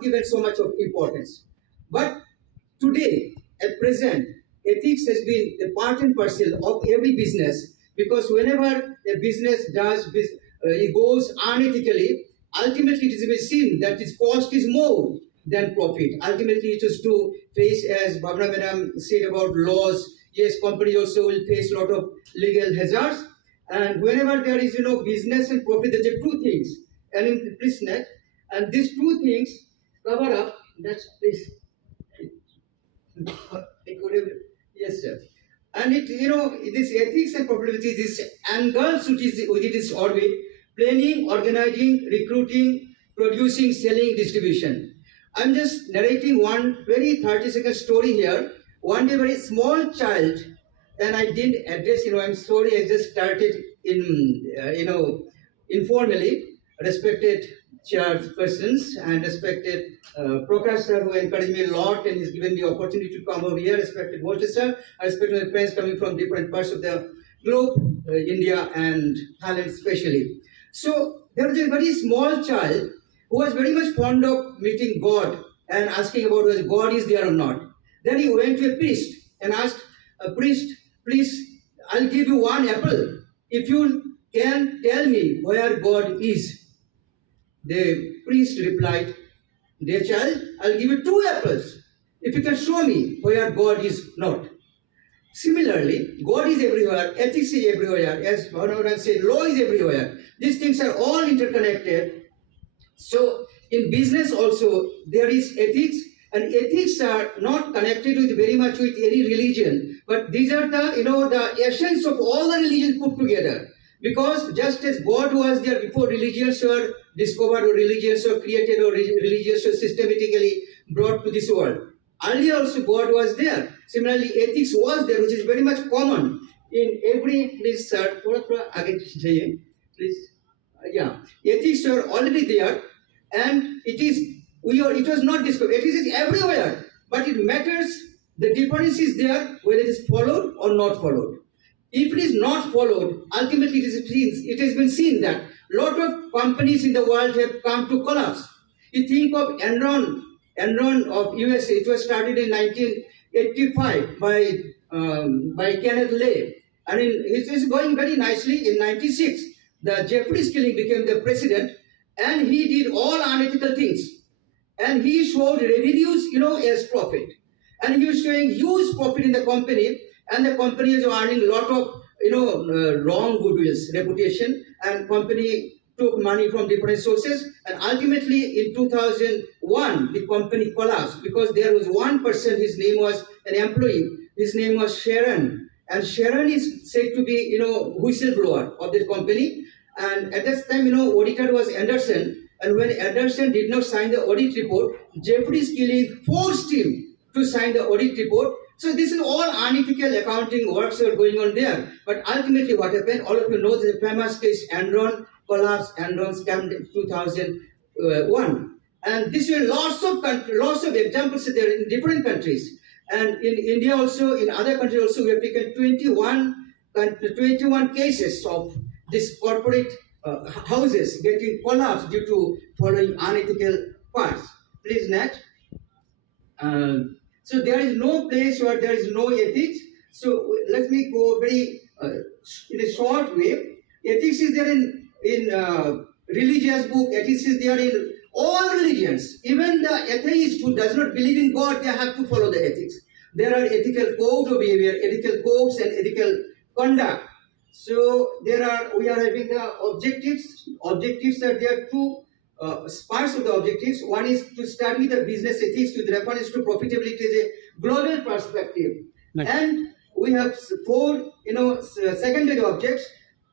given so much of importance. But today, at present, ethics has been a part and parcel of every business, because whenever a business it goes unethically, ultimately it is been seen that its cost is more than profit. Ultimately, it is to face, as Bhavna Madam said about laws. Yes, company also will face a lot of legal hazards. And whenever there is, business and profit, there are two things. And in this net, and these two things cover up. That's this. It could have, yes, sir. And this ethics and profitability, this angles which is within its orbit: planning, organizing, recruiting, producing, selling, distribution. I'm just narrating one very 30-second story here. One day, very small child, and I didn't address, I'm sorry, I just started informally. Respected chairpersons and respected Professor who encouraged me a lot and has given me opportunity to come over here, respected Walter sir, I respect my friends coming from different parts of the globe, India and Thailand especially. So there was a very small child who was very much fond of meeting God and asking about whether God is there or not. Then he went to a priest and asked, a priest, please, I'll give you one apple if you can tell me where God is. The priest replied, dear child, I'll give you two apples if you can show me where God is not. Similarly, God is everywhere, ethics is everywhere, as Bhavana said, law is everywhere. These things are all interconnected. So in business also there is ethics, and ethics are not connected with very much with any religion, but these are the essence of all the religions put together. Because just as God was there before religions were discovered or religions were created or religions were systematically brought to this world, earlier also God was there. Similarly, ethics was there, which is very much common in every. Please, sir, please. Yeah, ethics were already there, and it was not discovered. Ethics is everywhere, but it matters. The difference is there whether it is followed or not followed. If it is not followed, ultimately it has been seen that a lot of companies in the world have come to collapse. You think of Enron of USA. It was started in 1985 by Kenneth Lay. I mean, it is going very nicely. In 96, the Jeffrey Skilling became the president, and he did all unethical things. And he showed revenues, as profit. And he was showing huge profit in the company, and the company is earning a lot of, wrong goodwills, reputation, and company took money from different sources. And ultimately, in 2001, the company collapsed because there was one person, his name was an employee, his name was Sharon. And Sharon is said to be, whistleblower of the company. And at that time, auditor was Anderson. And when Anderson did not sign the audit report, Jeffrey Skilling forced him to sign the audit report. So this is all unethical accounting works are going on there. But ultimately what happened, all of you know the famous case Enron collapse, Enron scam in 2001. And this were lots of examples there in different countries. And in India also, in other countries also, we have taken 21 cases of this corporate houses getting collapsed due to following unethical parts. Please next. So there is no place where there is no ethics. So let me go very in a short way. Ethics is there in religious book. Ethics is there in all religions. Even the atheist who does not believe in God, they have to follow the ethics. There are ethical codes of behavior, ethical codes, and ethical conduct. So we are having the objectives. Objectives are there two parts of the objectives. One is to study the business ethics with reference to profitability as a global perspective. Nice. And we have four, secondary objects: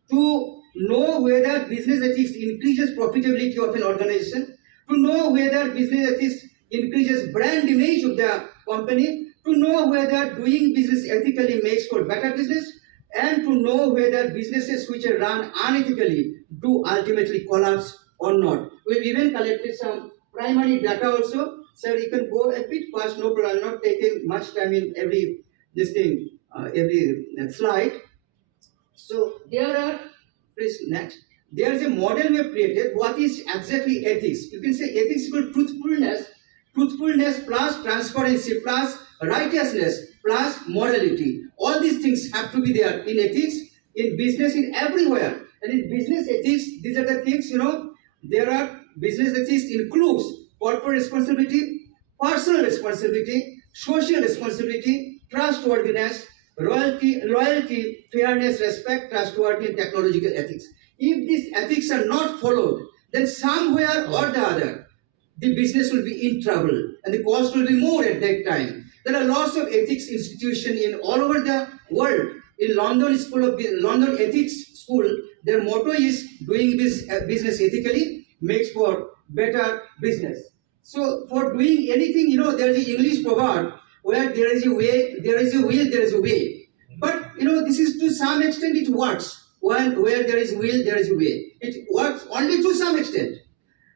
to know whether business ethics increases profitability of an organization, to know whether business ethics increases brand image of the company, to know whether doing business ethically makes for better business, and to know whether businesses which are run unethically do ultimately collapse or not. We've even collected some primary data also. Sir, you can go a bit fast, no problem. I'm not taking much time in every slide. So there are, please next. There is a model we have created. What is exactly ethics? You can say ethics equals truthfulness truthfulness plus transparency plus righteousness plus morality. All these things have to be there in ethics, in business, in everywhere. And in business ethics, these are the things, there are business ethics includes corporate responsibility, personal responsibility, social responsibility, trustworthiness, loyalty, fairness, respect, trustworthy, and technological ethics. If these ethics are not followed, then somewhere or the other, the business will be in trouble and the cost will be more at that time. There are lots of ethics institutions in all over the world. In London Ethics School, their motto is doing business ethically makes for better business. So for doing anything, there is an English proverb where there is a way, there is a will, there is a way. But this is to some extent it works. Where there is will, there is a way. It works only to some extent.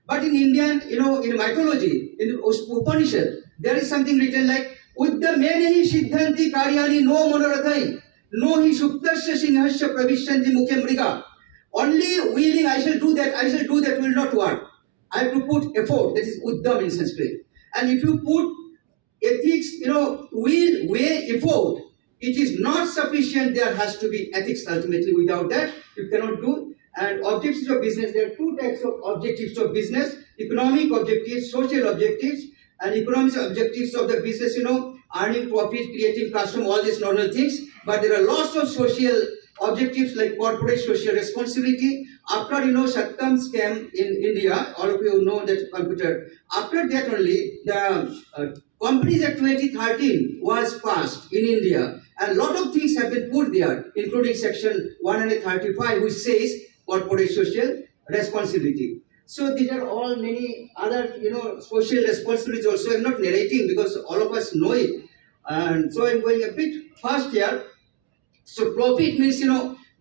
But in Indian, in mythology, in Upanishad, there is something written like Uddamene Siddhanti Karyani no Monorathai, no hi Suptasya Sinhasya Pravishyanti Mukhe Mriga. Only willing, I shall do that will not work. I have to put effort, that is Uddam in Sanskrit. And if you put ethics, will, way, effort, it is not sufficient. There has to be ethics ultimately. Without that, you cannot do. And objectives of business, there are two types of objectives of business: economic objectives, social objectives. And economic objectives of the business, earning profit, creating customer, all these normal things. But there are lots of social objectives like corporate social responsibility. After Satyam scam in India, all of you know that computer. After that only the Companies Act 2013 was passed in India, and a lot of things have been put there, including Section 135, which says corporate social responsibility. So these are all many other social responsibilities also. I'm not narrating because all of us know it, and so I'm going a bit fast here. So profit means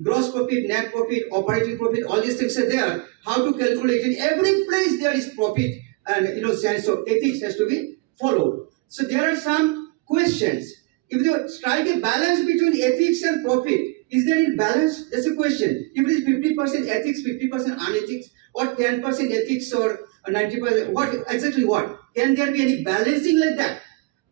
gross profit, net profit, operating profit, all these things are there. How to calculate in every place there is profit, and sense of ethics has to be followed. So there are some questions. If you strike a balance between ethics and profit, is there any balance? That's a question. If it is 50% ethics, 50% unethics, or 10% ethics, or 90%, what exactly what? Can there be any balancing like that?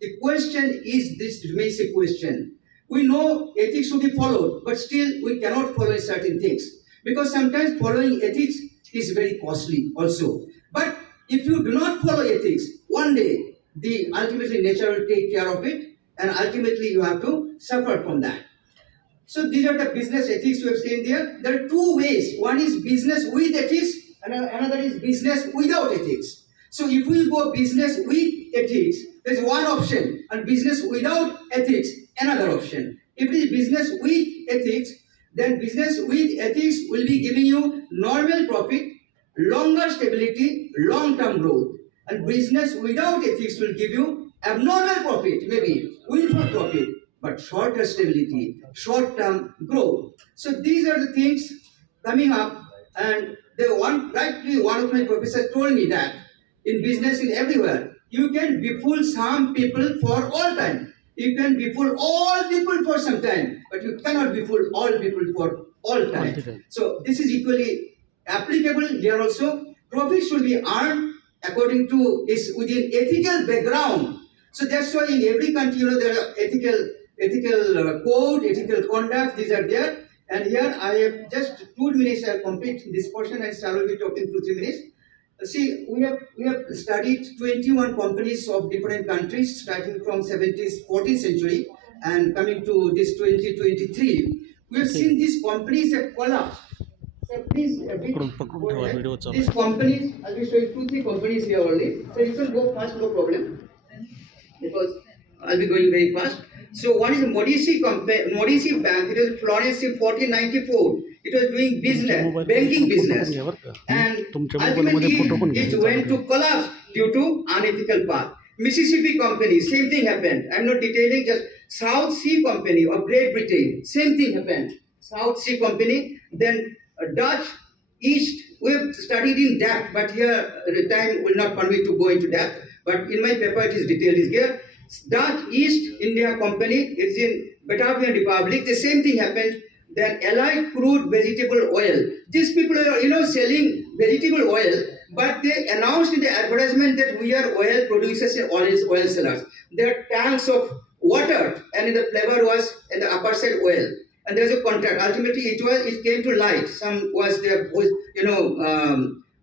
The question is, this remains a question. We know ethics should be followed, but still we cannot follow certain things. Because sometimes following ethics is very costly also. But if you do not follow ethics, one day, ultimately nature will take care of it, and ultimately you have to suffer from that. So these are the business ethics we have seen there. There are two ways. One is business with ethics, and another is business without ethics. So if we go business with ethics, there is one option, and business without ethics, another option. If it is business with ethics, then business with ethics will be giving you normal profit, longer stability, long-term growth. And business without ethics will give you abnormal profit, maybe windfall profit, but shorter stability, short-term growth. So these are the things coming up, and one of my professors told me that in business, in everywhere, you can befool some people for all time. You can befool all people for some time, but you cannot befool all people for all time. So this is equally applicable here also. Profit should be earned according to within ethical background. So that's why in every country, there are ethical code, ethical conduct. These are there. And here I have just 2 minutes. I complete this portion, and I will be talking 2-3 minutes. See, we have studied 21 companies of different countries, starting from 14th century and coming to this 2023. We have seen these companies have collapsed. So please, these companies, I'll be showing 2-3 companies here only. So you can go fast, no problem, because I'll be going very fast. So one is Medici Bank. It was Florence in 1494. It was doing business, banking business, and ultimately it went to collapse due to unethical path. Mississippi Company, same thing happened. I'm not detailing, just South Sea Company of Great Britain, same thing happened. South Sea Company, then Dutch East. We've studied in depth, but here the time will not permit to go into depth. But in my paper, it is detailed is here. Dutch East India Company is in Batavian Republic. The same thing happened. Then Allied Crude Vegetable Oil. These people are, selling vegetable oil, But they announced in the advertisement that we are oil producers and oil sellers. There are tanks of water, and in the flavor was in the upper side oil. And there's a contract. Ultimately, it came to light. Some was there,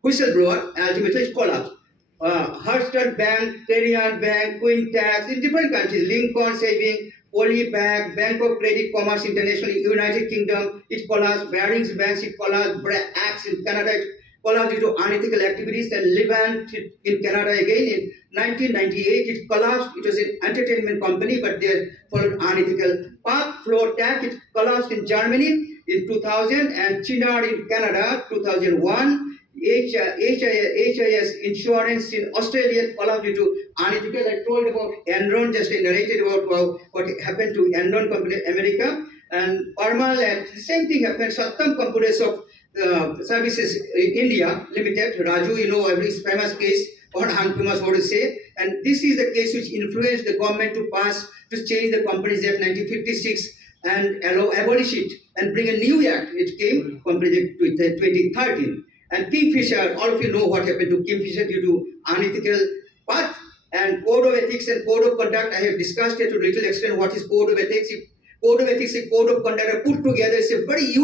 whistleblower. And ultimately, it collapsed. Heartstart Bank, Terrian Bank, Quintax, in different countries, Lincoln Saving, Polybank, Bank of Credit Commerce International, United Kingdom, it collapsed, Barings Banks, it collapsed, Axe in Canada, it collapsed due to unethical activities, and Levant in Canada again in 1998, it collapsed. It was an entertainment company, but they followed unethical path. Floor Tech, it collapsed in Germany in 2000, and Chinar in Canada, 2001. HIS insurance in Australia collapsed due to unethical. I told about Enron, just I narrated about what happened to Enron company America, and Parmalat, the same thing happened. Sattam Computers of Services in India Limited, Raju, you know every famous case, or famous what to say, and this is the case which influenced the government to change the Companies Act 1956 and abolish it and bring a new act. It came Companies Act 2013. And Kingfisher, all of you know what happened to Kingfisher due to unethical path. And code of ethics and code of conduct, I have discussed it to little extent what is code of ethics. If code of ethics and code of conduct are put together, it's a very